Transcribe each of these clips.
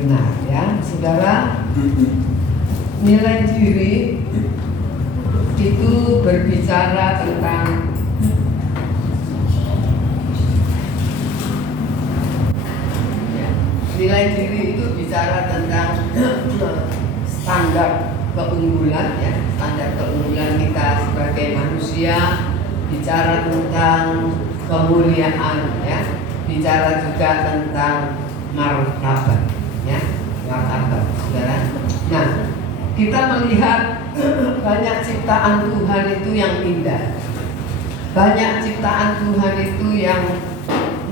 benar ya, saudara. Nilai diri itu berbicara tentang nilai diri itu bicara tentang standar keunggulan ya, standar keunggulan kita sebagai manusia, bicara tentang kemuliaan ya, bicara juga tentang martabat ya, martabat saudara. Nah, kita melihat banyak ciptaan Tuhan itu yang indah, banyak ciptaan Tuhan itu yang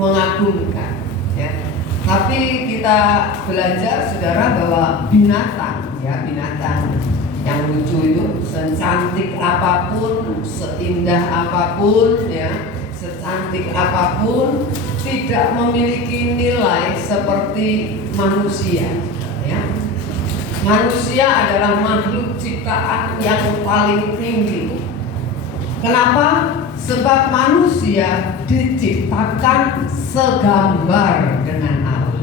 mengagumkan ya. Tapi kita belajar saudara bahwa binatang ya, binatang yang lucu itu, secantik apapun, seindah apapun ya, secantik apapun, tidak memiliki nilai seperti manusia ya. Manusia adalah makhluk ciptaan yang paling tinggi. Kenapa? Sebab manusia diciptakan segambar dengan Allah.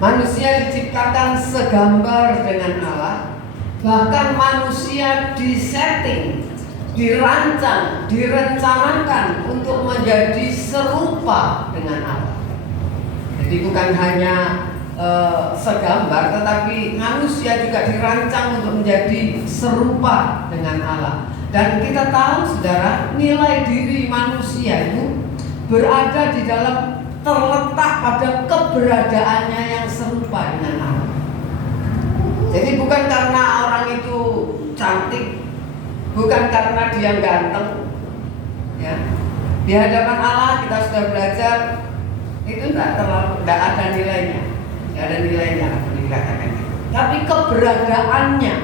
Manusia diciptakan segambar dengan Allah. Bahkan manusia disetting, dirancang, direncanakan untuk menjadi serupa dengan Allah. Jadi bukan hanya segambar, tetapi manusia juga dirancang untuk menjadi serupa dengan Allah. Dan kita tahu saudara, nilai diri manusia itu berada di dalam, terletak pada keberadaannya yang serupa dengan Allah. Jadi bukan karena orang itu cantik, bukan karena dia ganteng ya. Di hadapan Allah kita sudah belajar itu tidak ada nilainya, tidak ada nilainya dikatakan. Tapi keberadaannya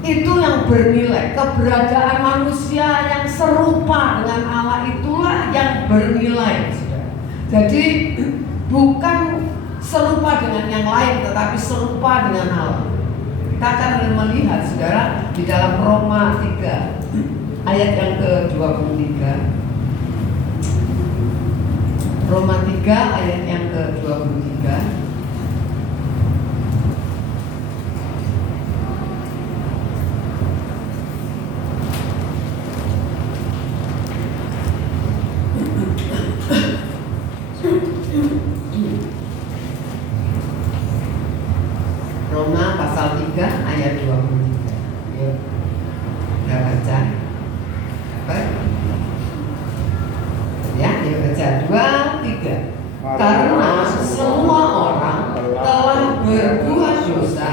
itu yang bernilai. Keberadaan manusia yang serupa dengan Allah itulah yang bernilai. Jadi bukan serupa dengan yang lain, tetapi serupa dengan Allah. Kita akan melihat saudara di dalam Roma 3 ayat yang ke-23. Roma 3 ayat yang ke-23. Roma pasal 3 ayat 23. Yuk, kita baca. Apa? Ya, yuk baca 2, 3. Karena semua orang telah berbuat dosa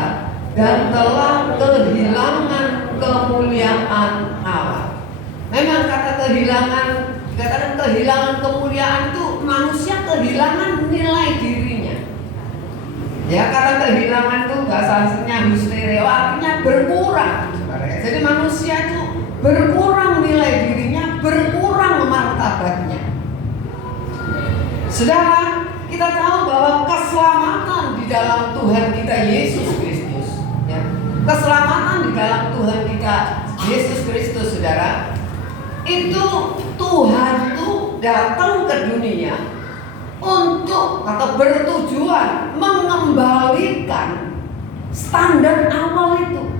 dan telah kehilangan kemuliaan Allah. Memang kata kehilangan, dikatakan kehilangan kemuliaan itu manusia kehilangan nilai dirinya. Ya, kata kehilangan itu bahasa aslinya hystereo, artinya berkurang. Jadi manusia itu berkurang nilai dirinya, berkurang martabatnya. Saudara, kita tahu bahwa keselamatan di dalam Tuhan kita Yesus Kristus ya. Keselamatan di dalam Tuhan kita Yesus Kristus saudara, itu Tuhan itu datang ke dunia untuk atau bertujuan mengembalikan standar awal itu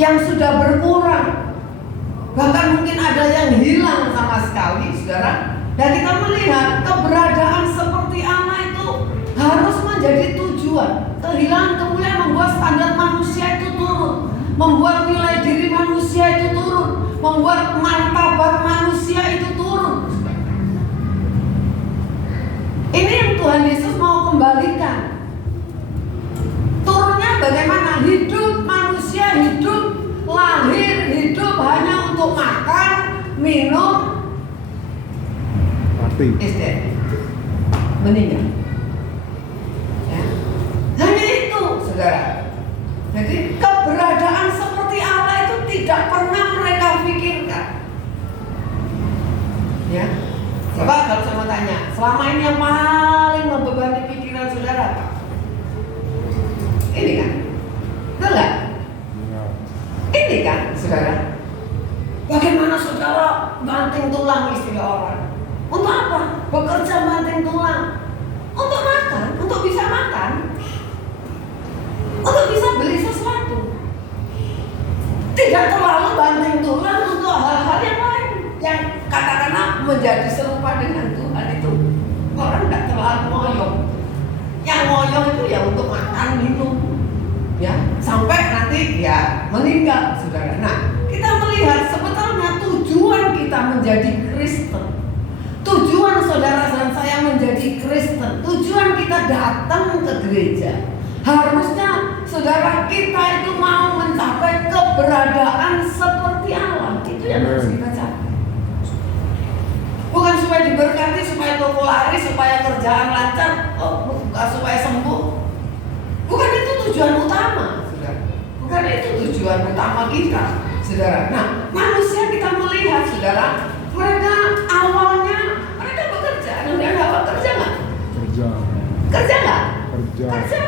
yang sudah berkurang, bahkan mungkin ada yang hilang sama sekali saudara. Dan kita melihat keberadaan seperti Allah itu harus menjadi tujuan. Kehilangan kemuliaan membuat standar manusia itu turun, membuat nilai diri manusia itu turun, membuat martabat manusia itu turun. Ini yang Tuhan Yesus mau kembalikan. Turunnya bagaimana? Hidup manusia, hidup, lahir, hidup hanya untuk makan, minum, mati, meninggal. Ya. Hanya itu, saudara. Jadi keberadaan seperti Allah itu tidak pernah mereka pikirkan. Ya. Coba kalau saya mau tanya, selama ini yang paling membebani pikiran saudara apa? Ini kan? Betul nggak? Ini kan, saudara? Bagaimana saudara banting tulang istri orang? Untuk apa? Bekerja banting tulang. Untuk makan, untuk bisa makan. untuk bisa beli sesuatu. Tidak terlalu banting tulang untuk hal-hal yang lain, yang katakanlah menjadi serupa dengan Tuhan itu. Orang tidak terlalu ngoyong. Yang ngoyong itu ya untuk makan, minum, ya sampai nanti ya meninggal, saudara. Nah, kita melihat sebetulnya tujuan kita menjadi Kristen, tujuan saudara dan saya menjadi Kristen, tujuan kita datang ke gereja, harusnya saudara kita itu mau mencapai keberadaan seperti Allah. Itu yang harus kita capai. Bukan supaya diberkati, supaya toko laris, supaya kerjaan lancar, supaya sembuh. Bukan itu tujuan utama, saudara. Bukan itu tujuan utama kita, saudara. Nah, manusia kita melihat, saudara, mereka awalnya mereka bekerja. Mereka bekerja nggak? Kerja nggak? Kerja.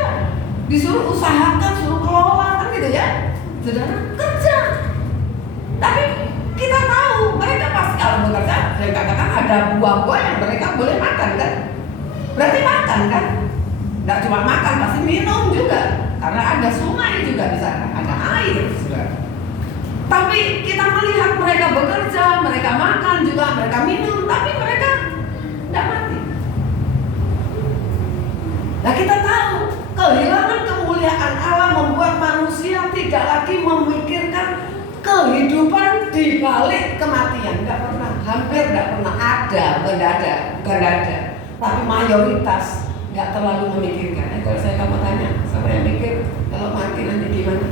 Disuruh usahakan, suruh kelola, kan gitu ya, saudara. Kerja. Tapi kita tahu mereka pasti kalau bekerja, saya katakan ada buah-buah yang mereka boleh makan kan? Berarti makan kan? Tidak cuma makan, pasti minum juga, karena ada sungai juga di sana, ada air, saudara. Tapi kita melihat mereka bekerja, mereka makan juga, mereka minum, tapi mereka tidak mati. Nah, kita tahu kehilangan kemuliaan Allah membuat manusia tidak lagi memikirkan kehidupan di balik kematian. Tidak pernah, hampir tidak pernah ada, bukan ada. Tapi mayoritas nggak terlalu memikirkan. Kalau saya kamu tanya, siapa yang mikir kalau mati nanti gimana?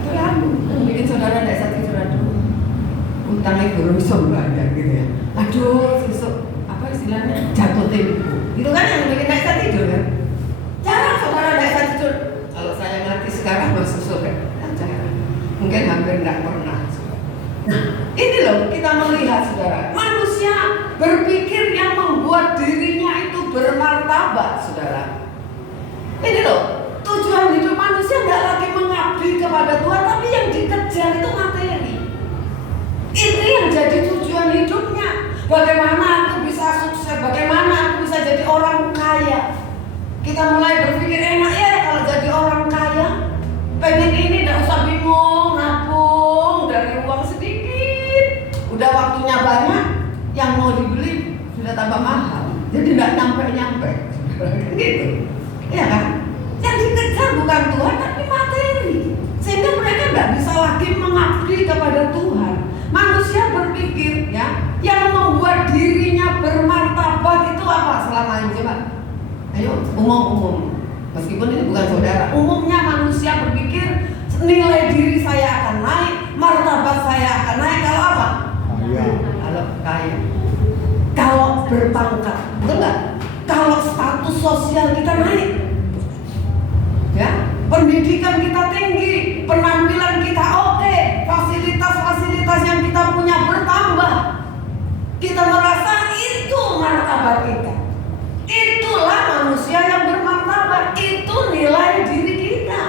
Atau lalu yang bikin saudara tidak bisa tidur, aduh, utangnya belum bisa bayar gitu ya. Aduh, besok apa istilahnya jatuh tempo. Itu kan yang bikin tidak bisa tidur kan? Jarang saudara tidak bisa tidur. Kalau saya mati sekarang masuk surga, jarang. Mungkin hampir tidak pernah. Nah, ini loh kita melihat, saudara, manusia berpikir yang membuat dirinya itu bermartabat, saudara. Ini loh, tujuan hidup manusia tidak lagi mengabdi kepada Tuhan, tapi yang dikejar itu materi. Itu yang jadi tujuan hidupnya. Bagaimana aku bisa sukses, bagaimana aku bisa jadi orang kaya. Kita mulai berpikir enak ya kalau jadi orang kaya. Pengen ini tidak usah bingung, nabung dari uang sedikit. Udah waktunya banyak, yang mau dibeli sudah tambah mahal. Jadi tidak nyampe-nyampe. Gitu. Ya kan? Yang dikejar bukan Tuhan tapi materi. Sehingga mereka tidak bisa lagi mengabdi kepada Tuhan. Manusia berpikir ya, yang membuat dirinya bermartabat itu apa selama ini, coba? Ayo, umum. Meskipun ini bukan saudara, umumnya manusia berpikir nilai diri saya akan naik, martabat saya akan naik kalau apa? Kalau kaya, kalau berpangkat, betul nggak? Kalau status sosial kita naik, ya, pendidikan kita tinggi, penampilan kita oke, fasilitas-fasilitas yang kita punya bertambah, kita merasa itu martabat kita. Itulah manusia yang bermartabat, itu nilai diri kita.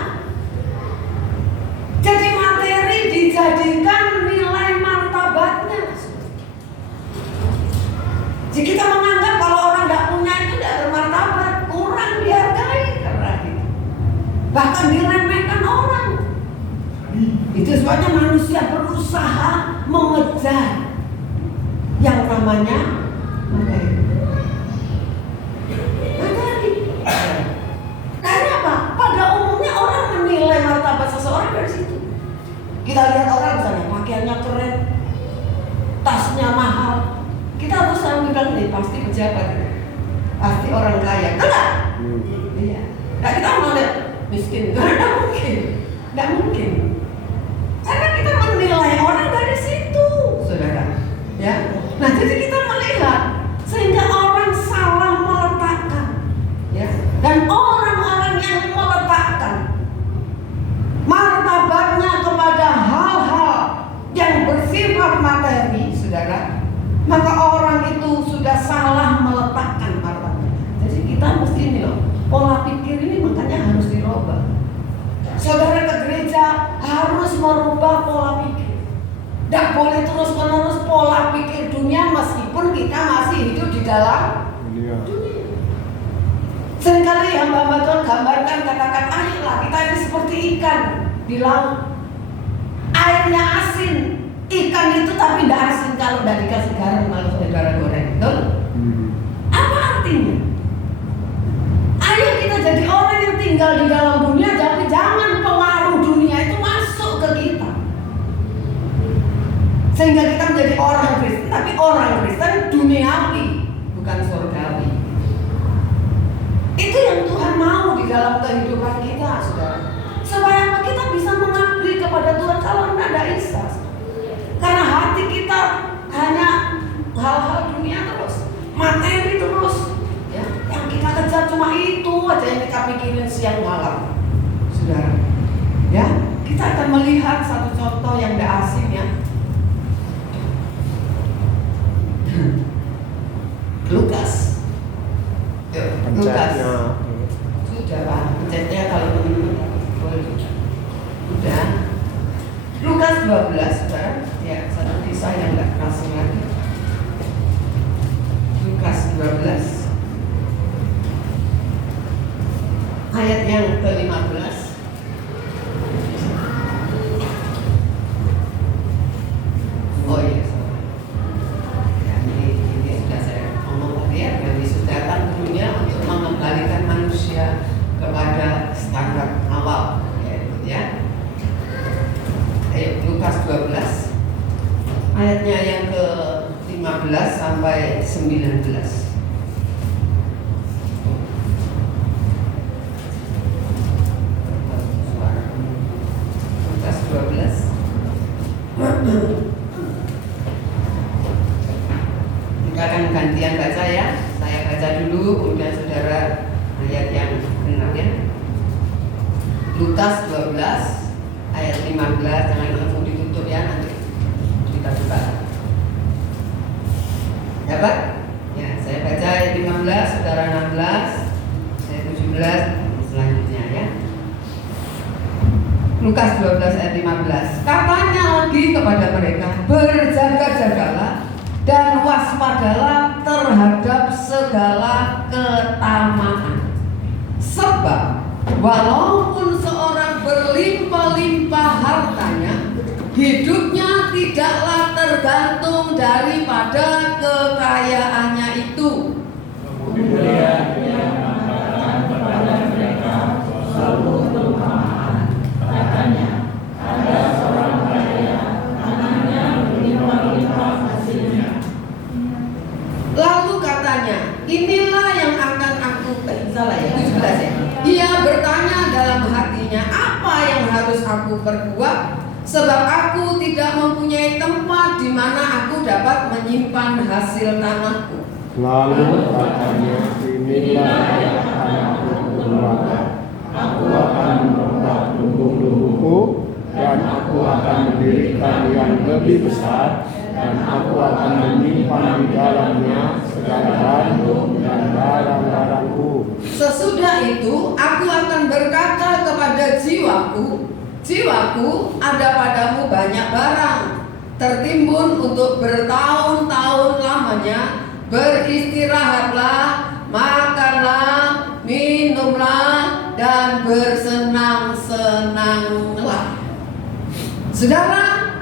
Jadi materi dijadikan nilai martabatnya. Jadi kita menganggap kalau orang tidak punya itu tidak bermartabat, kurang dihargai karena itu. Bahkan diremehkan orang. Itu sebabnya manusia berusaha mengejar yang namanya materi. Karena apa? Pada umumnya orang menilai martabat seseorang dari situ. Kita lihat orang misalnya pakaiannya keren, tasnya mahal, kita harus selalu bilang nih pasti pejabat, pasti orang kaya, enggak? Iya. Nah, kita mau lihat miskin, tidak mungkin. Karena kita menilai orang dari situ, saudara. Ya. Nah, jadi kita melihat sehingga orang salah meletakkan, ya. Dan orang-orang yang meletakkan martabatnya kepada hal-hal yang bersifat materi, saudara, maka orang itu sudah salah meletakkan martabatnya. Jadi kita mesti ini loh, pola pikir ini makanya harus dirubah. Saudara ke gereja harus merubah pola pikir. Tidak boleh terus-menerus pola pikir dunia meskipun kita masih hidup di dalam dunia. Seringkali hamba-hamba Tuhan gambarkan, katakan, ayolah kita ini seperti ikan di laut. Airnya asin, ikan itu tapi tidak asin kalau tidak dikasih garam, kalau saudara goreng, betul? Apa artinya? Ayo kita jadi orang yang tinggal di dalam dunia, tapi jangan pengaruh dunia itu masuk ke kita, sehingga kita menjadi orang Kristen, tapi orang Kristen duniawi, bukan surgawi. Itu yang Tuhan mau di dalam kehidupan kita, saudara. Supaya kita bisa mengabdi kepada Tuhan. Kalau tidak bisa, karena hati kita hanya hal-hal dunia terus, materi terus, ya. Yang kita kejar cuma itu aja yang kita pikirin siang malam, saudara. Ya, kita akan melihat satu contoh yang tidak asing, ya. Lukas. Lukas. Sudah Pak, pencetnya kalau teman-teman boleh sudah. Lukas 12, saudara. Ya, satu kisah yang nggak asing lagi. Lukas 12 ayat yang ke-15. Oh iya, ya, ini sudah saya ngomong tadi, ya. Yesus datang ke dunia untuk mengembalikan manusia kepada standar awal, ya. Ayo, Lukas 12 ayatnya yang ke-15 sampai 19. Lukas 12. Kita akan gantian baca, ya. Saya baca dulu, kemudian saudara ayat yang benar, ya. Lukas 12 ayat 15, jangan langsung ditutup, ya, nanti kita buka. Dapat? Ya, saya baca ayat 15, saudara 16, saya 17, selanjutnya, ya. Lukas 12 ayat 15. Katanya lagi kepada mereka, berjaga-jagalah dan waspadalah terhadap segala ketamaan. Sebab walaupun seorang berlimpah-limpah hartanya, hidupnya tidaklah tergantung daripada kekayaannya itu. Kemudian dia mengatakan kepada mereka suatu perumpamaan. Katanya, ada seorang kaya, anaknya berlimpah-limpah hasilnya. Lalu katanya, inilah yang akan aku, salah ya, 17 ya. Dia bertanya dalam hatinya, apa yang harus aku perbuat? Sebab aku tidak mempunyai tempat di mana aku dapat menyimpan hasil tanahku. Lalu katanya, inilah yang akan aku perbuat. Aku akan membuat lumbung-lumbungku, dan aku akan mendirikan yang lebih besar, dan aku akan menyimpan di dalamnya segala gandum dan barang-barangku. Sesudah itu aku akan berkata kepada jiwaku, jiwaku, ada padamu banyak barang tertimbun untuk bertahun-tahun lamanya. Beristirahatlah, makanlah, minumlah, dan bersenang-senanglah. Saudara,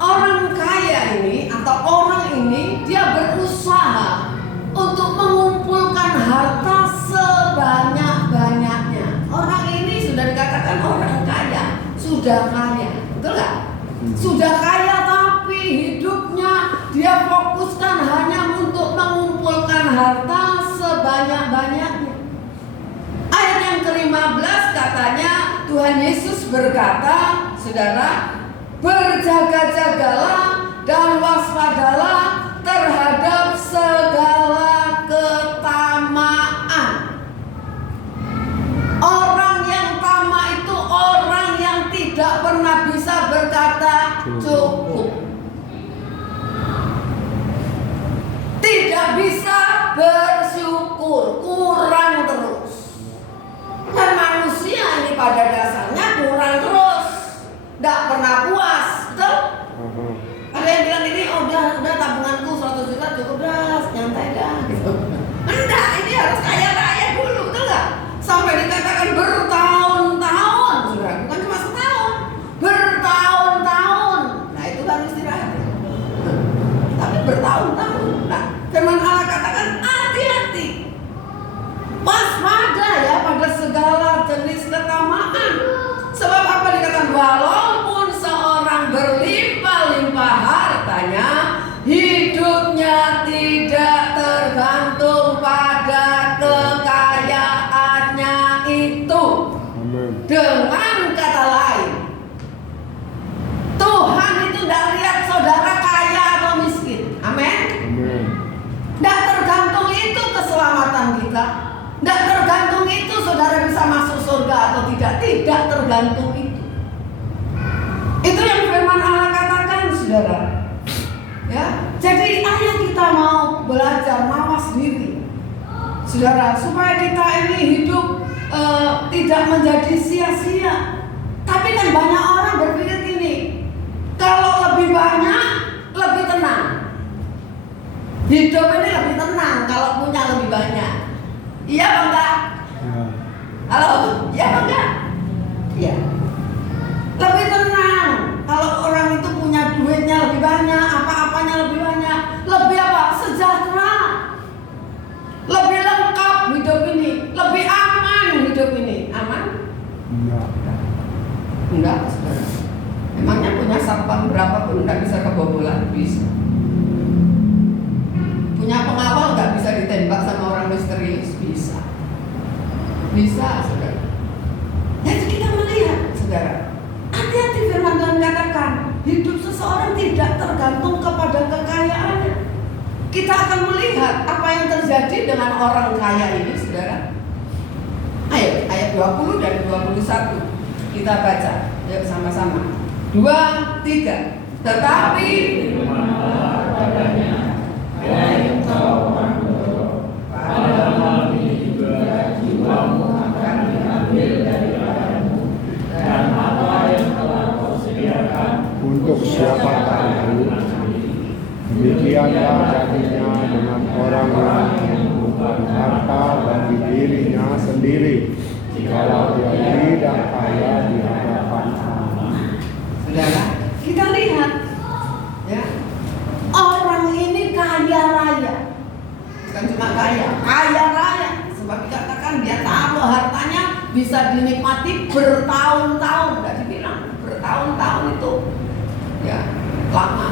orang kaya ini atau orang ini, dia berusaha untuk mengumpulkan harta sebanyak-banyaknya. Orang ini sudah dikatakan orang kaya, sudah kaya, betul gak? Sudah kaya, tapi hidupnya dia fokuskan hanya untuk mengumpulkan harta sebanyak-banyaknya. Ayat yang ke-15 katanya, Tuhan Yesus berkata, saudara, berjaga-jagalah dan waspadalah terhadap segala ketamaan. Orang yang tamak itu orang yang tidak pernah bisa berkata cukup, tidak bisa bersyukur, kurang terus. Dan manusia ini pada dasarnya kurang terus, tidak pernah puas, betul? Ada yang bilang ini, oh udah tabunganku 100 juta cukup dah, nyantai dah gitu. Enggak, ini harus kaya-kaya dulu, betul? Sampai dikatakan bertahun-tahun, saudara, bukan cuma setahun, bertahun-tahun. Nah itu baru istirahat. Tapi bertahun-tahun. Nah, firman Allah katakan hati-hati, waspada ya pada segala jenis ketamaan. Sebab apa dikatakan? Walaupun seorang berlimpah-limpah hartanya, hidupnya tidak tergantung pada kekayaannya itu. Amin. Dengan kata lain, Tuhan itu tidak lihat saudara kaya atau miskin. Amin. Amin. Tidak tergantung itu keselamatan kita. Tidak tergantung itu saudara bisa masuk surga atau tidak. Tidak tergantung itu. Itu yang firman Allah katakan, saudara. Ya, jadi ayo kita mau belajar mawas diri, saudara, supaya kita ini hidup tidak menjadi sia-sia. Tapi kan banyak orang berpikir gini, kalau lebih banyak lebih tenang. Hidup ini lebih tenang kalau punya lebih banyak. Iya apa enggak? Ya. Halo, iya apa enggak? Iya. Lebih tenang kalau orang itu punya duitnya lebih banyak, apa-apanya lebih banyak. Lebih apa? Sejahtera. Lebih lengkap hidup ini, lebih aman hidup ini. Aman? Enggak. Enggak, saudara. Emangnya punya satpam berapapun enggak bisa kebobolan? Bisa. Punya pengawal nggak bisa ditembak sama orang misterius? Bisa. Bisa, saudara. Jadi kita melihat, saudara, hati-hati firman Tuhan katakan, hidup seseorang tidak tergantung kepada kekayaannya. Kita akan melihat apa yang terjadi dengan orang kaya ini, saudara. Ayo, ayat 20 dan 21 kita baca, yuk sama-sama. 2, 3. Tetapi Hai engkau orang bodoh, pada malam ini juga jiwamu akan diambil daripadamu, dan apa yang telah kau sediakan Untuk siapa tahu, demikianlah jadinya dengan orang yang mengumpulkan harta bagi dirinya sendiri, jikalau dia tidak kaya di hadapan Allah. saudara, kita lihat ya, orang ini kaya raya. Bukan cuma kaya raya. Sebab dikatakan dia taruh hartanya bisa dinikmati bertahun-tahun. Tidak dibilang bertahun-tahun itu ya lama.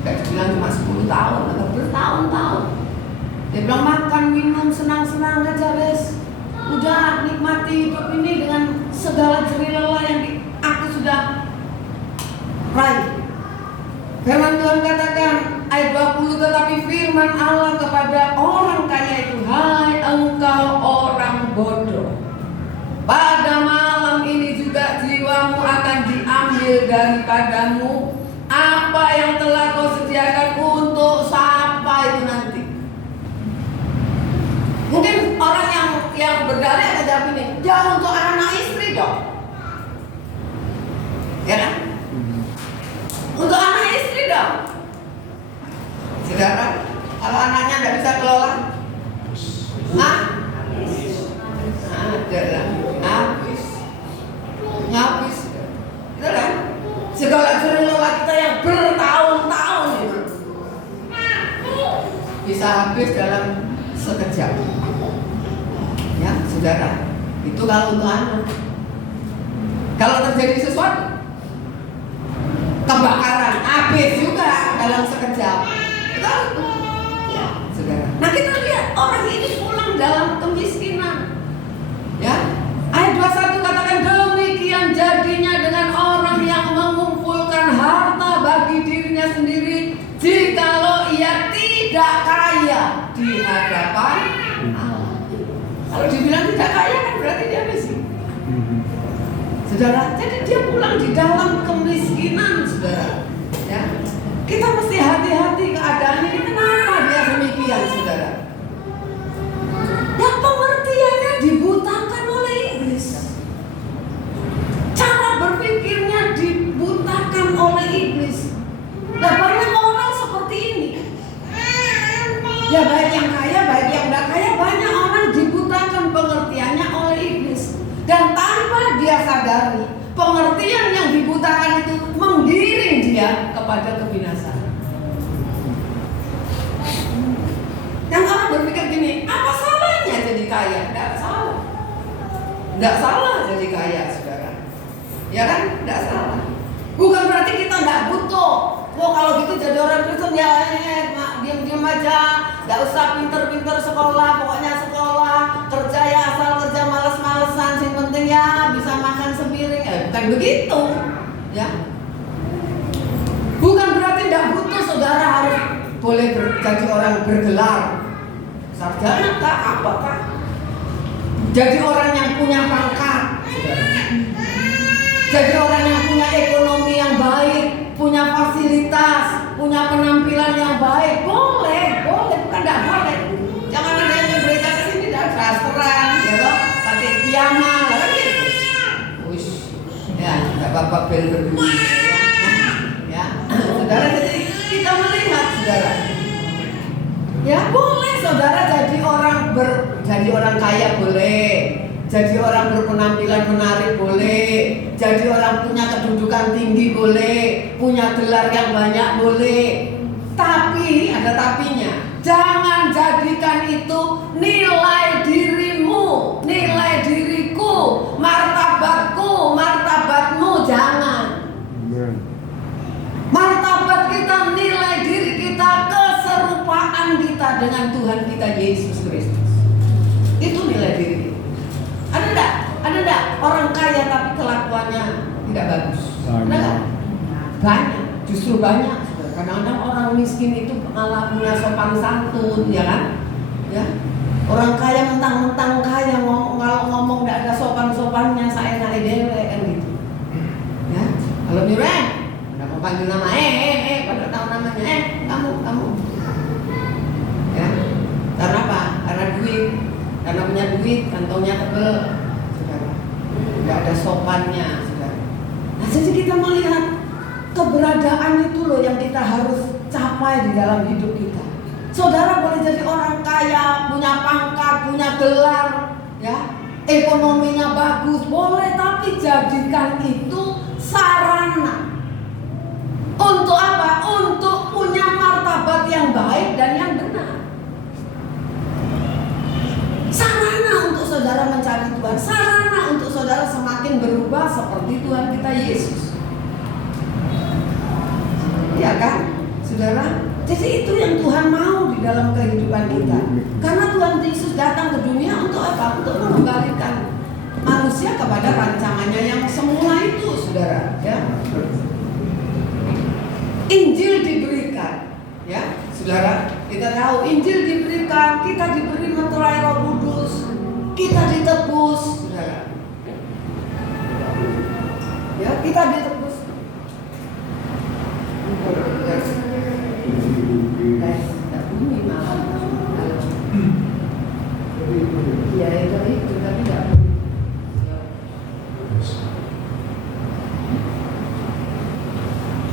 Tidak dibilang cuma 10 tahun atau bertahun-tahun. Dia bilang makan, minum, senang-senang aja wes. Udah nikmati hidup ini dengan segala jerih lelah yang aku sudah raih. Firman Tuhan katakan ayat 20, tetapi firman Allah kepada orang kaya itu, hai engkau orang bodoh, pada malam ini juga jiwamu akan diambil daripadamu. Apa yang telah kau sediakan untuk siapa itu nanti? Mungkin orang yang berdalih akan jawab ini, ya untuk anak istri dong. Ya kan? Untuk anak istri dong. Saudara, kalau anaknya nggak bisa kelola, habis. Itu kan? Segala jerih lelah kita yang bertahun-tahun itu bisa habis dalam sekejap. Ya, saudara, itu kalau untuk anak. Kalau terjadi sesuatu, kebakaran, habis juga dalam sekejap. Betul? Ya, saudara. Nah kita lihat orang ini pulang dalam kemiskinan. Ya, ayat 21 katakan demikian jadinya dengan orang yang mengumpulkan harta bagi dirinya sendiri, jikalau ia tidak kaya di hadapan Allah. Kalau dibilang tidak kaya kan berarti dia miskin. Saudara, jadi dia pulang di dalam kemiskinan, saudara. Ya, kita mesti hati-hati keadaan ini. Kenapa dia demikian, saudara? Ya pengertiannya dibutakan oleh iblis. Cara berpikirnya dibutakan oleh iblis. Nah banyak orang seperti ini. Ya baik yang kaya, baik yang tidak kaya, banyak orang dibutakan pengertiannya oleh iblis. sadari pengertian yang dibutakan itu menggiring dia kepada kebinasaan. Yang orang berpikir gini, apa salahnya jadi kaya? Tidak salah. Tidak salah jadi kaya, saudara. Ya kan? Tidak salah. Bukan berarti kita tidak butuh. Oh kalau gitu jadi orang Kristen ya diam-diam aja, nggak usah pinter-pinter sekolah, pokoknya sekolah, kerja ya asal kerja males-malesan, yang penting ya bisa makan sepiring. Bukan begitu, ya. Bukan berarti tidak butuh saudara harus boleh jadi orang bergelar, sarjana kah, apakah? Jadi orang yang punya pangkat, jadi orang yang punya ekonomi yang baik, punya fasilitas, punya penampilan yang baik, boleh, bukan tidak boleh. Jangan ada yang gereja ke sini dan transferan, ya toh, pakai piyama, kan gitu. Uish, ya, nggak apa-apa bel berdua, ya, saudara. Jadi kita melihat, saudara, ya boleh saudara jadi orang kaya boleh. Jadi orang berpenampilan menarik boleh, jadi orang punya kedudukan tinggi boleh, punya gelar yang banyak boleh. Tapi ada tapinya. Jangan jadikan itu nilai dirimu, nilai diriku, martabatku, martabatmu, jangan. Martabat kita, nilai diri kita, keserupaan kita dengan Tuhan kita Yesus Kristus. Itu nilai diri kita. Ada enggak orang kaya tapi kelakuannya tidak bagus? Ada enggak? Banyak, justru banyak. Kadang-kadang orang miskin itu malah punya sopan santun, ya kan? Ya. Orang kaya mentang-mentang kaya, kalau ngomong enggak ada sopan-sopannya, saya naik dewe kan gitu. Ya. Kalau nyuruh, udah mau panggil nama pada tahu namanya kamu. Ya. Karena apa? Karena duit. Karena punya duit, kantongnya tebel, saudara. Tidak ada sopannya, saudara. Nah, jadi kita melihat keberadaan itu loh yang kita harus capai di dalam hidup kita. Saudara boleh jadi orang kaya, punya pangkat, punya gelar, ya, ekonominya bagus, boleh, tapi jadikan itu sarana. Untuk apa? Untuk punya martabat yang baik dan yang benar. Sarana untuk saudara mencari Tuhan, sarana untuk saudara semakin berubah seperti Tuhan kita Yesus. Ya kan, saudara? Jadi itu yang Tuhan mau di dalam kehidupan kita. Karena Tuhan Yesus datang ke dunia untuk apa? Untuk mengembalikan manusia kepada rancangannya yang semula itu, saudara. Ya. Injil diberikan, ya, saudara. Kita tahu Injil diberikan, kita diberi meterai Roh Kudus, kita ditebus, saudara. Ya, kita ditebus. Tidak bunyi malah. Ya itu tapi tidak bunyi.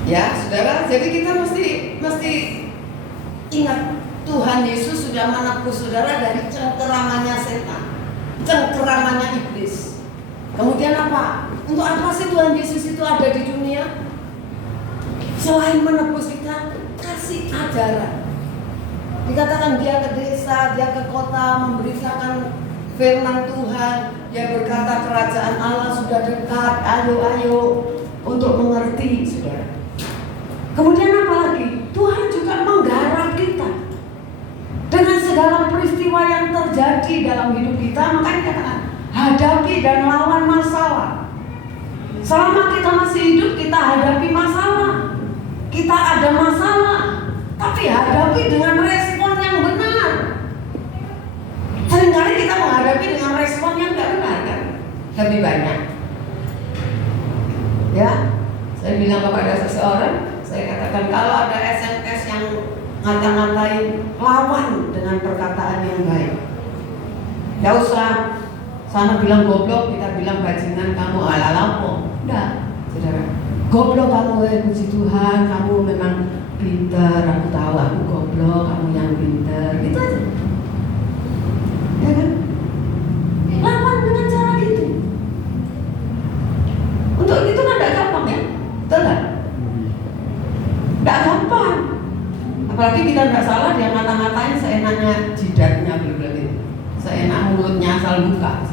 Ya, saudara. Jadi kita mesti ingat Tuhan Yesus sudah menebus saudara dari cengkeramannya setan, cengkeramannya iblis. Kemudian apa? Untuk apa sih Tuhan Yesus itu ada di dunia? Selain menebus kita, kasih ajaran. Dikatakan dia ke desa, dia ke kota, memberitakan firman Tuhan. Dia berkata kerajaan Allah sudah dekat, ayo untuk mengerti, saudara. Kemudian apa lagi? Tuhan juga menggarap kita dengan segala peristiwa yang terjadi dalam hidup kita. Makanya katakan, hadapi dan lawan masalah. Selama kita masih hidup, kita hadapi masalah. Kita ada masalah, tapi hadapi dengan respon yang benar. Seringkali kita menghadapi dengan respon yang tidak benar, kan? Lebih banyak. Ya, saya bilang kepada seseorang, saya katakan kalau ada SMS yang ngata-ngatain, lawan dengan perkataan yang baik. Gak usah sana bilang goblok, kita bilang bajingan kamu ala-lapo. Enggak, saudara. Goblok kamu, puji Tuhan, kamu memang pintar, aku tahu aku goblok, kamu yang pintar, gitu aja. Ya kan? Lawan dengan cara gitu. Nggak gampang. Apalagi kita nggak salah dia ngata-ngatain seenaknya jidatnya berarti, seenak mulutnya asal buka.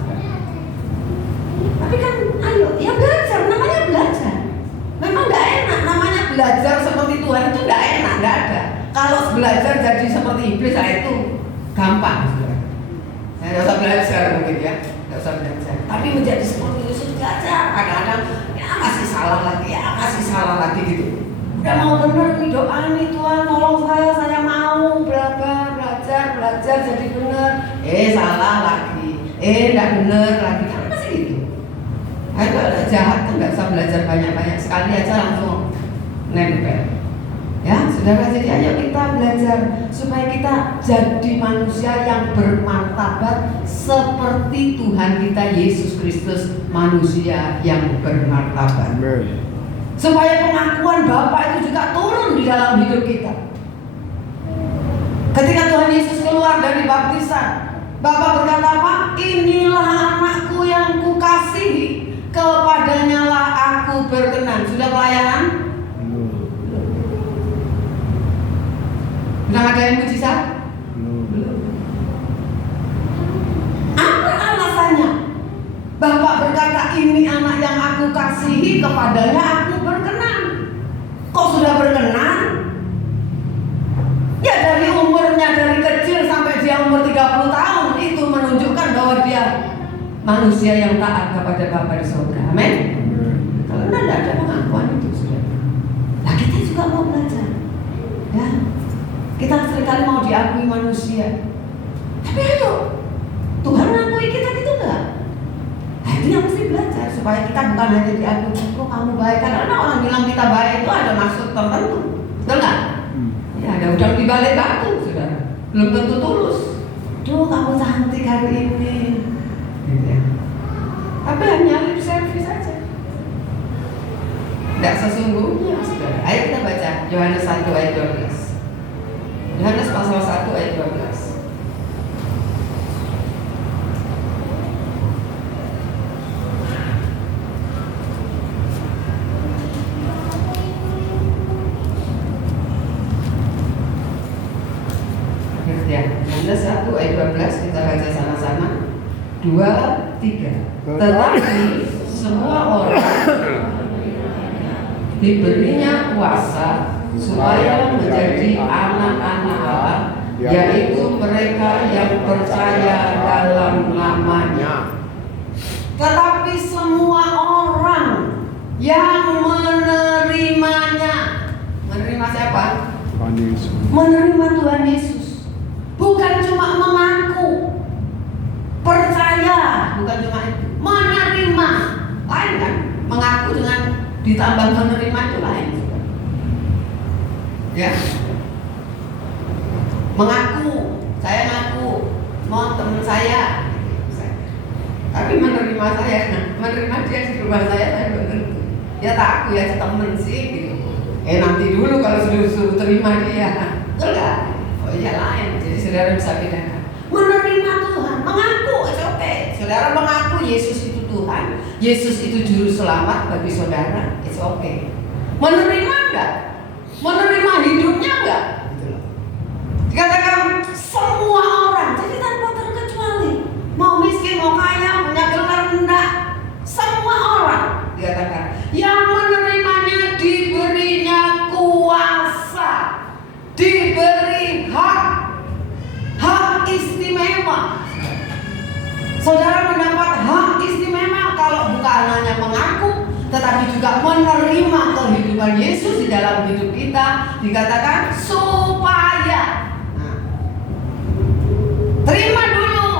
Tapi kan, ayo, ya belajar, namanya belajar. Memang nggak enak, namanya belajar seperti Tuhan itu nggak enak, nggak ada. Kalau belajar jadi seperti iblis, itu gampang. Nggak usah belajar mungkin ya, nggak usah belajar. Tapi menjadi seperti Yesus belajar, kadang-kadang ya masih salah lagi gitu. Udah mau bener nih doa nih, Tuhan tolong saya mau belajar jadi bener. Salah lagi, nggak bener lagi, kan masih gitu. Ayo ada jahat kan nggak usah belajar banyak-banyak, sekali aja langsung nempel. Ya, saudara, jadi ayo kita belajar supaya kita jadi manusia yang bermartabat seperti Tuhan kita Yesus Kristus, manusia yang bermartabat. Amen. Supaya pengakuan Bapa itu juga turun di dalam hidup kita. Ketika Tuhan Yesus keluar dari baptisan, Bapa berkata apa? Inilah anakku yang kukasihi, kepadanya lah aku berkenan. Sudah pelayanan? Sudah ngadain mujizat? Belum. Apa alasannya? Bapak berkata ini anak yang aku kasihi, kepadanya aku berkenan. Kok sudah berkenan? Ya dari umurnya, dari kecil sampai dia umur 30 tahun, itu menunjukkan bahwa dia manusia yang taat kepada Bapa di surga. Amin. Kalau tidak ada pengakuan itu sudah. Nah kita juga mau belajar. Ya, kita seringkali mau diakui manusia. Tapi ayo, Tuhan mengakui kita gitu enggak? Nah itu yang mesti belajar supaya kita bukan hanya diakui, kok kamu baik. Karena orang bilang kita baik itu ada maksud tertentu, betul nggak? Ya ada udang di balik batu, saudara. Belum tentu tulus. Duh kamu cantik hari ini. Gitu ya. Tapi hanya lip service saja. Tidak sesungguhnya, saudara. Ayo kita baca Yohanes 1 ayat 12. Yohanes pasal 1 ayat 12. Ya, Yohanes 1 ayat 12 kita baca sama-sama. 2, 3. Tetapi semua orang diberinya kuasa supaya menjadi anak-anak Allah, yaitu mereka yang percaya dalam namanya. Tetapi semua orang yang menerimanya, menerima siapa? Tuhan Yesus. Menerima Tuhan Yesus. Bukan cuma mengaku, percaya, bukan cuma itu, menerima. Lain kan? Mengaku dengan ditambah menerima itu lain. Ya, mengaku, saya ngaku, mau teman saya, tapi menerima saya, menerima dia di rumah saya belum tentu. Ya tak aku ya temen sih, gitu. Nanti dulu kalau suruh terima dia, betul nggak? Oh iya lain. Jadi saudara bisa bedakan. Menerima Tuhan, mengaku, oke. Saudara mengaku Yesus itu Tuhan, Yesus itu juru selamat bagi saudara, it's okay. Menerima enggak? Menerima hidupnya enggak? Dikatakan semua orang, jadi tanpa terkecuali, mau miskin, mau kaya, punya gelar rendah, semua orang dikatakan yang menerimanya diberinya kuasa, diberi hak istimewa. Saudara mendapat hak istimewa kalau bukan hanya mengaku, tetapi juga menerima kehidupan Yesus di dalam hidup kita. Dikatakan supaya terima dulu.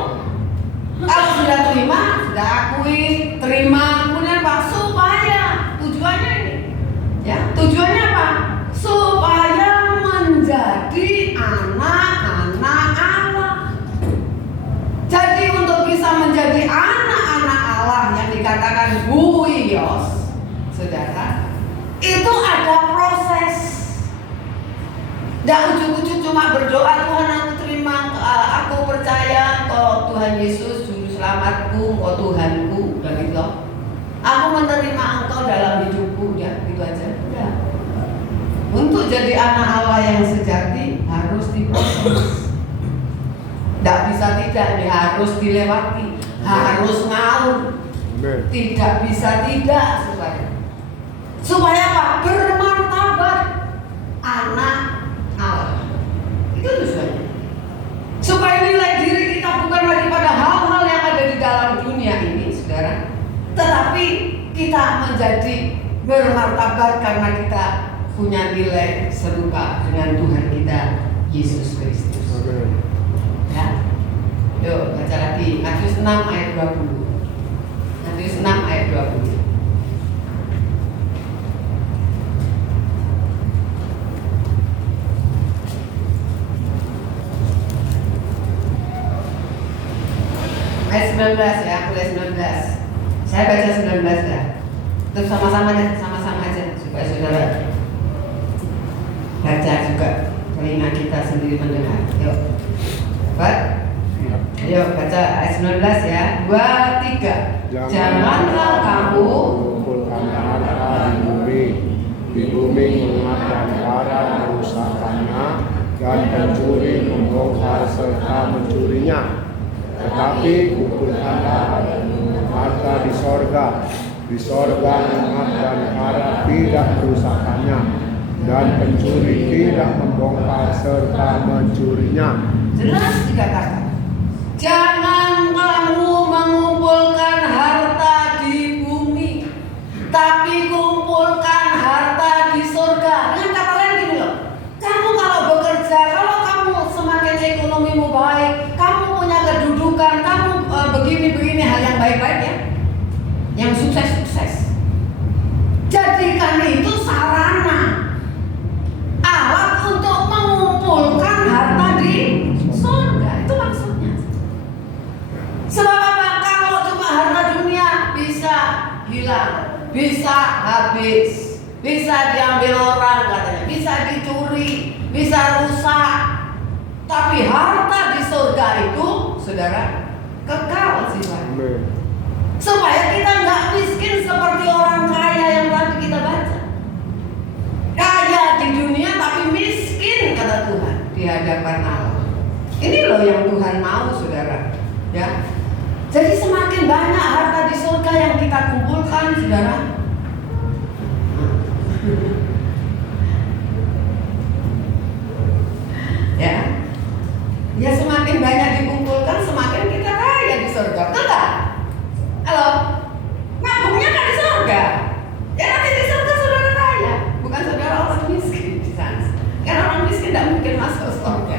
Kalau sudah terima, sudah akui, terima, kemudian apa? Supaya tujuannya ini, ya tujuannya apa? Supaya menjadi anak-anak Allah. Jadi untuk bisa menjadi anak-anak Allah yang dikatakan huios, saudara, itu ada proses. Tidak ujuk-ujuk cuma berdoa, Tuhan aku terima, aku percaya kau Tuhan Yesus juru selamatku, kau Tuhanku, dan gitu. Aku menerima Engkau dalam hidupku, ya gitu aja. Udah. Untuk Untuk jadi anak Allah yang sejati harus diproses. Tidak bisa tidak, ini harus dilewati, harus mau. Tidak bisa tidak supaya apa? Bermartabat anak Allah. Itu tujuannya. Supaya nilai diri kita bukan lagi pada hal-hal yang ada di dalam dunia ini, saudara, tetapi kita menjadi bermartabat karena kita punya nilai serupa dengan Tuhan kita Yesus Kristus. Ya. Yuk baca lagi Matius 6 ayat 20. Matius 6 ayat 20. Ayat 19 ya, mulai 19. Saya baca 19 ya. Terus sama-sama aja supaya saudara baca juga, telinga kita sendiri mendengar. Yuk. Pak. Ayo baca ayat 19 ya. 2, 3. Janganlah kamu mengumpulkan harta di bumi menggunakan cara merusakkannya dan pencuri membongkar serta mencurinya. Tetapi kumpulkanlah harta di sorga mengingat dan cara tidak merusakkannya dan pencuri tidak membongkar serta mencurinya. Jelas dikatakan, jangan kamu mengumpulkan harta di bumi, tapi kumpulkan harta di sorga. Dengan kata lain gini loh, kamu kalau bekerja, kalau kamu semakin ekonomimu baik, kamu punya kedudukan, kamu begini hal yang baik-baik ya, yang sukses. Jadikan itu sarana, alat untuk mengumpulkan harta di surga. Itu maksudnya. Sebab apa? Kalau cuma harta dunia bisa hilang, bisa habis, bisa diambil orang katanya, bisa dicuri, bisa rusak. Tapi harta di surga itu, saudara, kekal sifatnya. Supaya kita nggak miskin seperti orang kaya yang tadi kita baca. Kaya di dunia tapi miskin kata Tuhan di hadapan Allah. Ini loh yang Tuhan mau, saudara. Ya. Jadi semakin banyak harta di surga yang kita kumpulkan, saudara. Ya semakin banyak dikumpulkan, semakin kita kaya di surga. Betul nggak? Halo? Nabungnya kan di surga. Ya nanti di surga saudara kaya, bukan saudara orang miskin di sana. Karena orang miskin tidak mungkin masuk surga.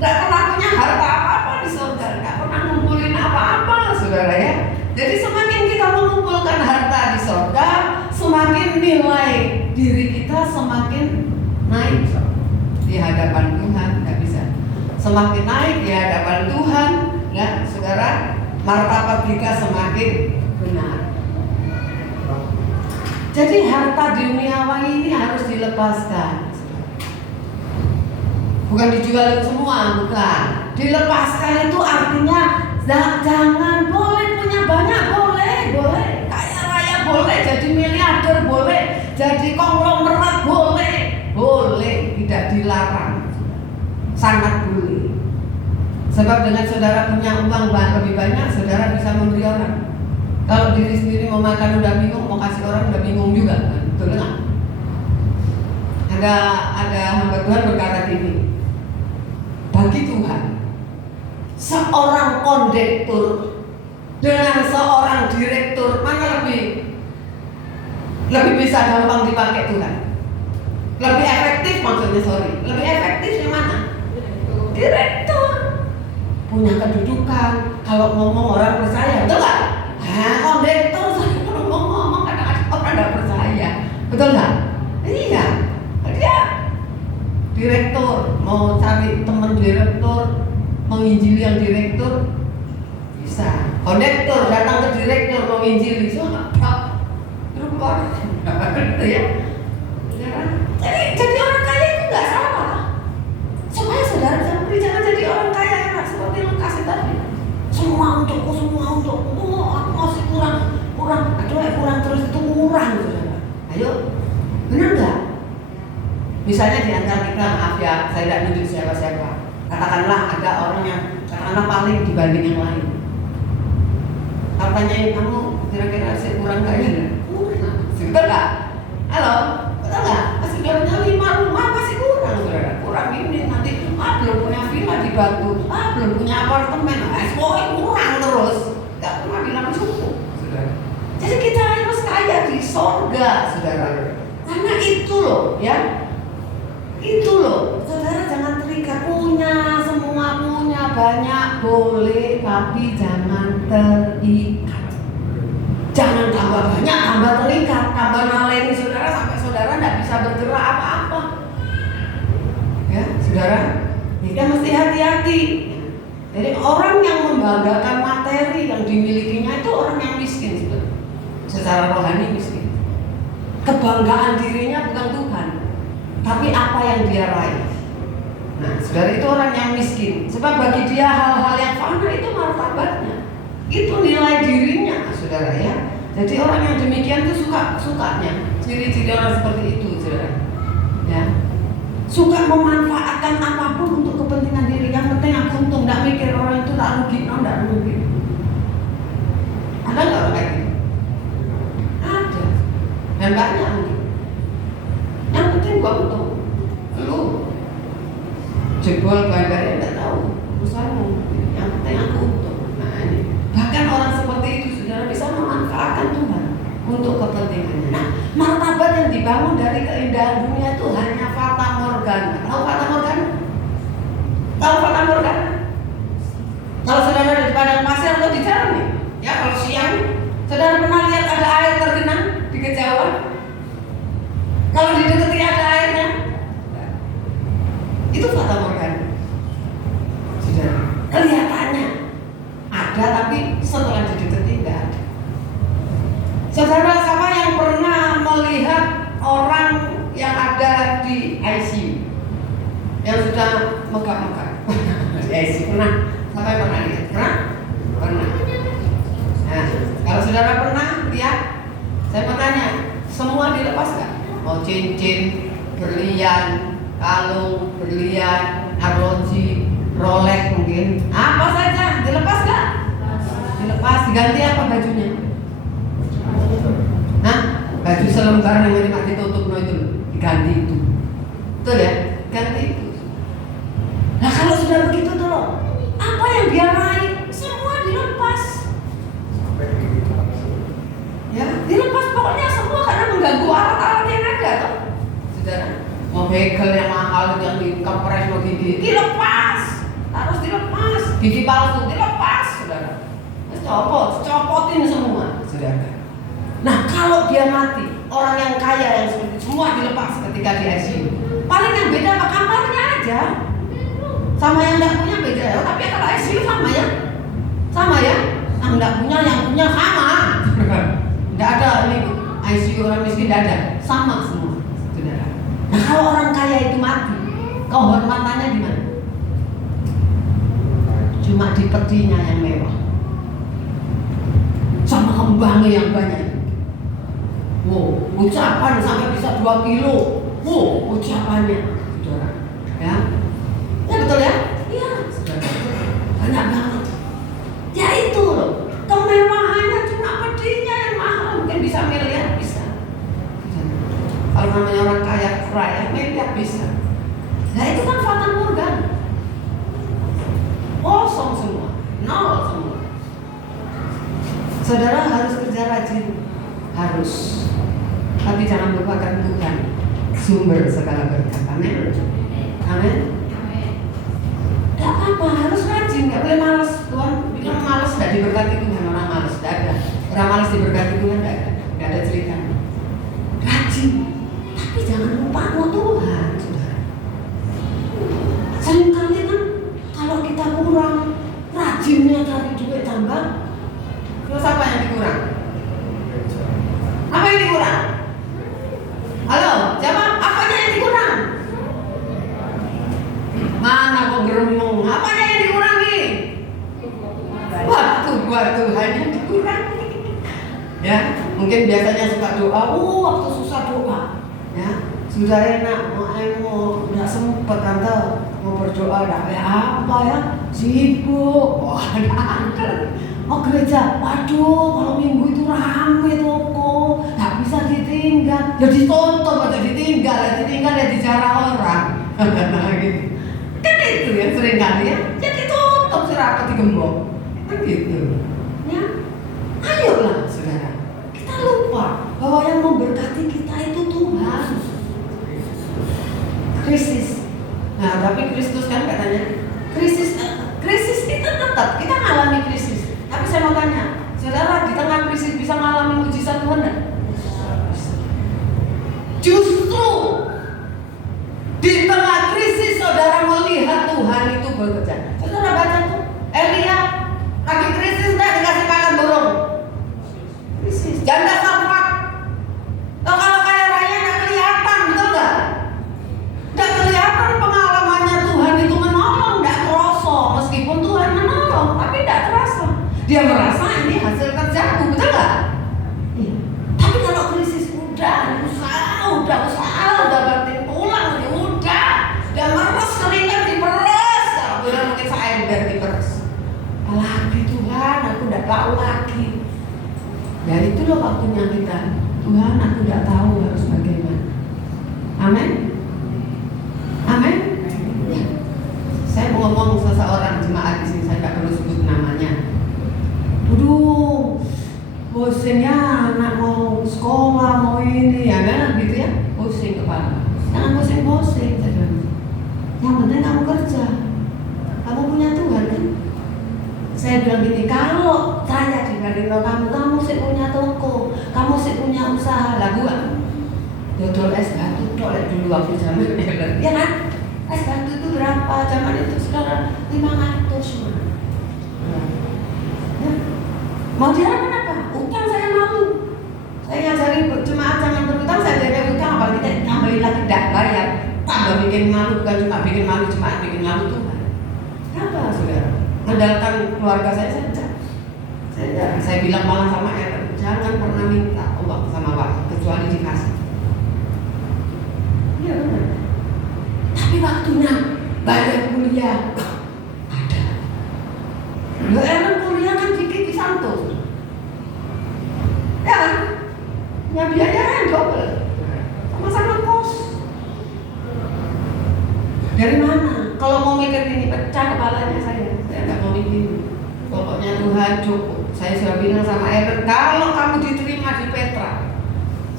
Tidak pernah punya harta apa-apa di surga, tidak pernah ngumpulin apa-apa, saudara ya. Jadi semakin kita mengumpulkan harta di surga, semakin nilai diri kita semakin naik di hadapan Tuhan. Tidak bisa. Semakin naik di hadapan Tuhan, ya saudara, martabat kita semakin benar. Jadi harta duniawi ini harus dilepaskan. Bukan dijualin semua, bukan. Dilepaskan itu artinya jangan, boleh punya banyak, boleh. Kaya raya boleh, jadi miliarder boleh, jadi konglomerat boleh, tidak dilarang. Sangat boleh. Sebab dengan saudara punya uang lebih banyak, saudara bisa memberi orang. Kalau diri sendiri mau makan udah bingung, mau kasih orang udah bingung juga, betul nggak? Ada hamba Tuhan berkata gini, bagi Tuhan, seorang kondektur dengan seorang direktur mana lebih bisa gampang dipakai Tuhan? Lebih efektif maksudnya, lebih efektif yang mana? Direktur punya kedudukan, kalau ngomong orang percaya, betul nggak? Kondektur kalau ngomong kadang-kadang orang nggak percaya, betul nggak? Iya, dia direktur mau cari teman direktur, menginjili yang direktur bisa. Kondektur datang ke direktur mau injili, siapa? Lupa, gitu ya. Jadi orang kaya itu nggak salah. Supaya saudara jangan jadi orang kaya enak seperti Lukas tadi. Semua untukku. Aku masih kurang terus itu kurang, saudara. Ayo, benar nggak? Bisa Misalnya di antara kita, maaf ya, saya tidak nunjuk siapa-siapa. Katakanlah ada orang yang katakanlah paling dibanding yang lain. Kalau tanyain kamu, kira-kira saya kurang kaya nggak? Kurang, betul nggak? Halo, betul nggak? Masih udah punya 5 rumah, masih kurang, saudara. Kurang ini nanti, belum punya villa di Batu, belum punya apartemen, pokoknya kurang terus. Nggak pernah bilang cukup, saudara. Jadi kita harus kaya di sorga, saudara. Karena itu loh, ya. Itu loh, saudara jangan terikat, punya, semua punya, banyak boleh, tapi jangan terikat. Jangan tambah banyak, tambah terikat, tambah naleni saudara sampai saudara tidak bisa bergerak apa-apa. Ya, saudara, kita mesti hati-hati. Jadi orang yang membanggakan materi yang dimilikinya itu orang yang miskin, saudara. Secara rohani miskin. Kebanggaan dirinya bukan Tuhan, tapi apa yang dia raih. Nah, saudara, itu orang yang miskin. Sebab bagi dia hal-hal yang fana itu martabatnya, itu nilai dirinya, saudara ya. Jadi orang yang demikian itu sukanya. Ciri-ciri orang seperti itu, saudara. Ya, suka memanfaatkan apapun untuk kepentingan diri. Yang penting aku untung, nggak mikir orang itu tak rugi, nggak rugi. Ada nggak orang kayak gitu? Ada. Dan banyak mungkin. Yang penting gua untung. Lu jebol bayarnya nggak tahu urusanmu. Yang penting aku untung. Nah ini. Bahkan orang seperti itu saudara bisa memanfaatkan Tuhan untuk kepentingannya. Nah, martabat yang dibangun dari keindahan dunia itu hanya fata morgana. Tahu fata morgana? Tahu fata morgana? Kalau saudara ada di padang pasir atau di jalan nih, ya kalau siang, saudara pernah lihat ada air tergenang di kejauhan? Kalau didekati ada airnya, itu fata morgana. Saudara, kelihatannya ada, tapi setelah didekati tidak ada. Saudara, siapa yang pernah melihat orang yang ada di ICU yang sudah megah-megah di ICU? Pernah? Siapa yang pernah lihat? Pernah? Pernah. Nah, kalau saudara pernah lihat, saya mau tanya, semua dilepas nggak? Mau cincin, berlian, kalung, berlian, arloji, Rolex mungkin, apa saja dilepas nggak? Dilepas, diganti apa bajunya? Nah, baju selembar yang ini ditutup itu diganti itu, betul ya? Ganti itu. Nah kalau sudah begitu tuh, apa yang dia raih semua dilepas. Ya, dilepas pokoknya semua karena mengganggu alat-alat yang ada, toh. Saudara, mau bekel yang mahal yang dikompres begini, dilepas, harus dilepas. Gigi palsu dilepas, saudara. Copotin semua, saudara. Nah, kalau dia mati, orang yang kaya yang seperti semua dilepas ketika di ICU. Paling yang beda apa kamarnya aja. Sama yang enggak punya beda ya, tapi kalau ICU sama ya. Sama ya. Yang enggak punya, yang punya sama. Enggak ada ini ICU orang miskin, enggak ada. Sama semua, saudara. Nah, kalau orang kaya itu mati, kehormatannya di mana? Cuma di petinya yang mewah. Sama kembangnya yang banyak. Wow, ucapan sampai bisa 2 kilo. Wow, ucapannya, saudara. Ya, ya betul ya? Iya, saudara. Banyak banget. Ya itu loh, kemewahannya cuma petinya yang mahal. Mungkin bisa miliar, bisa. Kalau namanya orang kaya, miliar bisa. Nah itu kan fata morgana. Kosong semua, nol semua. Saudara harus kerja rajin, harus. Tapi jangan lupakan Tuhan, sumber segala berkat. Amin. Amin. Tidak apa-apa, harus rajin, nggak boleh malas. Tuhan bilang malas tidak diberkati Tuhan, orang malas tidak ada. Orang malas diberkati Tuhan tidak ada ceritanya. Rajin, tapi jangan lupa Tuhan, saudara. Seringkali kan kalau kita kurang rajinnya cari duit tambah, terus apa yang dikurang? Apa yang dikurang? Halo, jawab, apanya yang dikurang? Mana kok geremung? Apanya yang dikurangi? Waktu hanya dikurangi. Ya, mungkin biasanya suka doa, waktu susah doa. Ya, sudah enak, mau nggak sempet tante mau berdoa, apa ya, sibuk, mau gereja, waduh kalau minggu itu rame toko, nggak bisa ditinggal, ya ditonton atau ditinggal ya dijarah orang, nah gitu, kan itu yang sering kali ya, jadi tutup serapat digembok, kan gitu, ya, ayolah saudara, kita lupa bahwa yang memberkati kita itu Tuhan. Krisis. Nah, tapi Kristus kan katanya krisis kita tetap, kita ngalami krisis. Tapi saya mau tanya, saudara di tengah krisis bisa ngalami mujizat Tuhan enggak? Justru di tengah krisis saudara melihat Tuhan itu bekerja. Saudara baca tuh, Elia lagi krisis enggak dikasih makan burung? Krisis. Janda Sarfat. Kalau kaya raya enggak kelihatan, betul enggak? Enggak kelihatan pengalamannya Tuhan itu menolong, enggak terasa. Meskipun Tuhan menolong, tapi enggak terasa. Dia merasa ini hasil kerjaku, betul enggak? Iya. Tapi kalau krisis udah banting tulang, udah meres keringat diperes. Kalau bilang mungkin saya udah diperes. Apalagi Tuhan, aku enggak tahu lagi. Ya itu loh waktunya kita. Tuhan, aku enggak tahu harus bagaimana. Amin. Amin. Ya. Saya mau ngomong seseorang jemaat di sini, saya nggak perlu sebut namanya. Aduh, bosennya anak mau sekolah, mau ini, ya kan gitu ya, pusing kepala. Jangan pusing-pusing, saudara. Yang penting kamu kerja. Kamu punya Tuhan kan? Saya bilang gini, kalau saya dibanding kamu sih punya toko, kamu sih punya usaha, lah gua dodol es batu, dolek dulu waktu zaman ya kan? Es batu itu berapa? Zaman itu sekarang 500 cuma. Ya. Mau dilakukan apa? Utang saya malu. Saya ngajari jemaat jangan berutang, saya jadi utang, apalagi kita tambahin lagi tidak bayar. Tambah bikin malu, bukan cuma bikin malu jemaat, bikin malu Tuhan. Kenapa saudara? Mengandalkan keluarga saya. Saya bilang malah sama Aaron, jangan pernah minta uang sama Pak, kecuali dikasih. Iya benar. Tapi waktunya bayar kuliah ada. Lo Aaron kuliah kan di Santos. Ya kan? Ya biayanya double. Sama-sama kos. Dari mana? Kalau mau mikir ini pecah kepalanya saya nggak mau mikir. Pokoknya Tuhan cukup. Saya sudah bilang sama Aaron, kalau kamu diterima di Petra,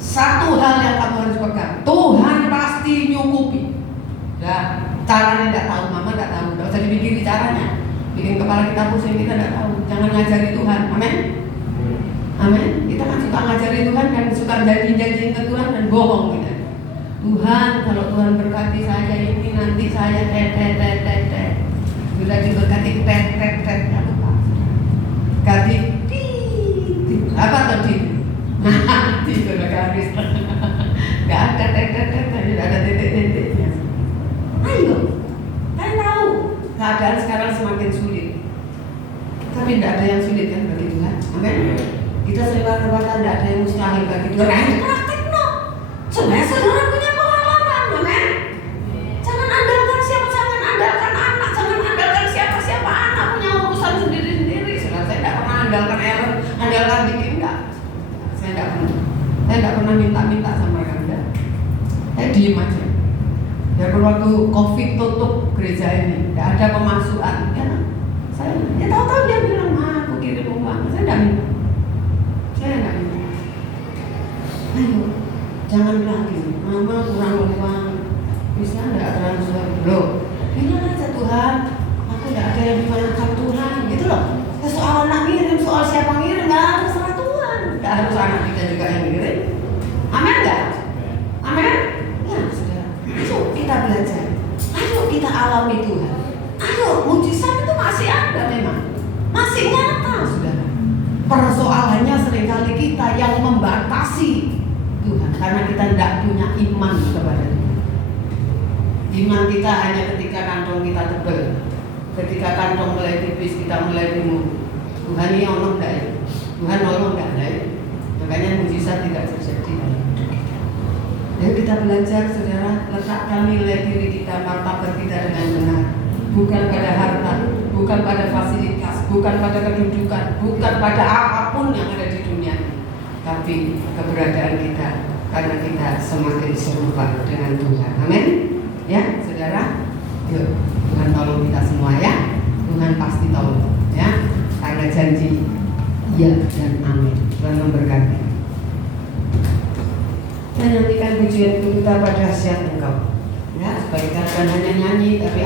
satu hal yang kamu harus pegang, Tuhan pasti nyukupi. Ya, caranya nggak tahu, mama nggak tahu, nggak usah dipikirin caranya. Bikin kepala kita pusing, kita nggak tahu. Jangan ngajari Tuhan, amin. Amin. Kita kan suka ngajari Tuhan dan suka janji-janji ke Tuhan dan bohong gitu. Tuhan, kalau Tuhan berkati saya ini nanti saya sudah diberkati ganti apa tadi? Nah, itu udah garis. Gak ada tidak ada titik-titiknya. Ayo, kalian tahu keadaan sekarang semakin sulit. Tapi tidak ada yang sulit kan bagi Tuhan. Amin. Kita sering kata tidak ada yang mustahil bagi Tuhan. Nah, itu praktek no. Sebenarnya saudara punya pengalaman, amin. Jangan andalkan siapa, jangan andalkan anak, jangan andalkan siapa anak punya urusan sendiri-sendiri. Saya tidak pernah andalkan Aaron, andalkan bikin enggak. Saya tidak pernah minta-minta sama Anda. Saya diem aja. Ya waktu COVID tutup gereja ini, tidak ada pemasukan. Ya, saya tahu-tahu dia bilang, aku kirim uang. Saya tidak minta. Ayo, jangan lagi, mama kurang uang, bisa nggak transfer? Loh, bilang aja Tuhan, aku tidak ada yang dipanggilkan Tuhan, gitu loh. Soal anak ngirim, soal siapa ngirim, nggak terserah Tuhan. Nggak harus anak kita juga yang ngirim. Amin nggak? Amin? Ya, saudara. Ayo kita belajar. Ayo kita alami Tuhan. Ayo, mujizat itu masih ada memang, masih nyata, saudara. Persoalannya seringkali kita yang membatasi Tuhan karena kita tidak punya iman kepada Tuhan. Iman kita hanya ketika kantong kita tebal, ketika kantong mulai tipis kita mulai bingung. Tuhan ini nolong enggak ya? Tuhan nolong enggak ya? Makanya mujizat tidak terjadi dalam hidup kita. Yuk kita belajar, saudara, letakkan nilai diri kita, martabat kita dengan benar. Bukan pada harta, bukan pada fasilitas, bukan pada kedudukan, bukan pada apapun yang ada di dunia, tapi keberadaan kita karena kita semakin serupa dengan Tuhan. Amin. Ya, saudara. Yuk, Tuhan tolong kita semua ya. Tuhan pasti tolong ya. Karena janji ya dan amin. Tuhan memberkati. Dan nantikan pujian kita pada siang engkau. Ya, supaya kita bukan hanya nyanyi tapi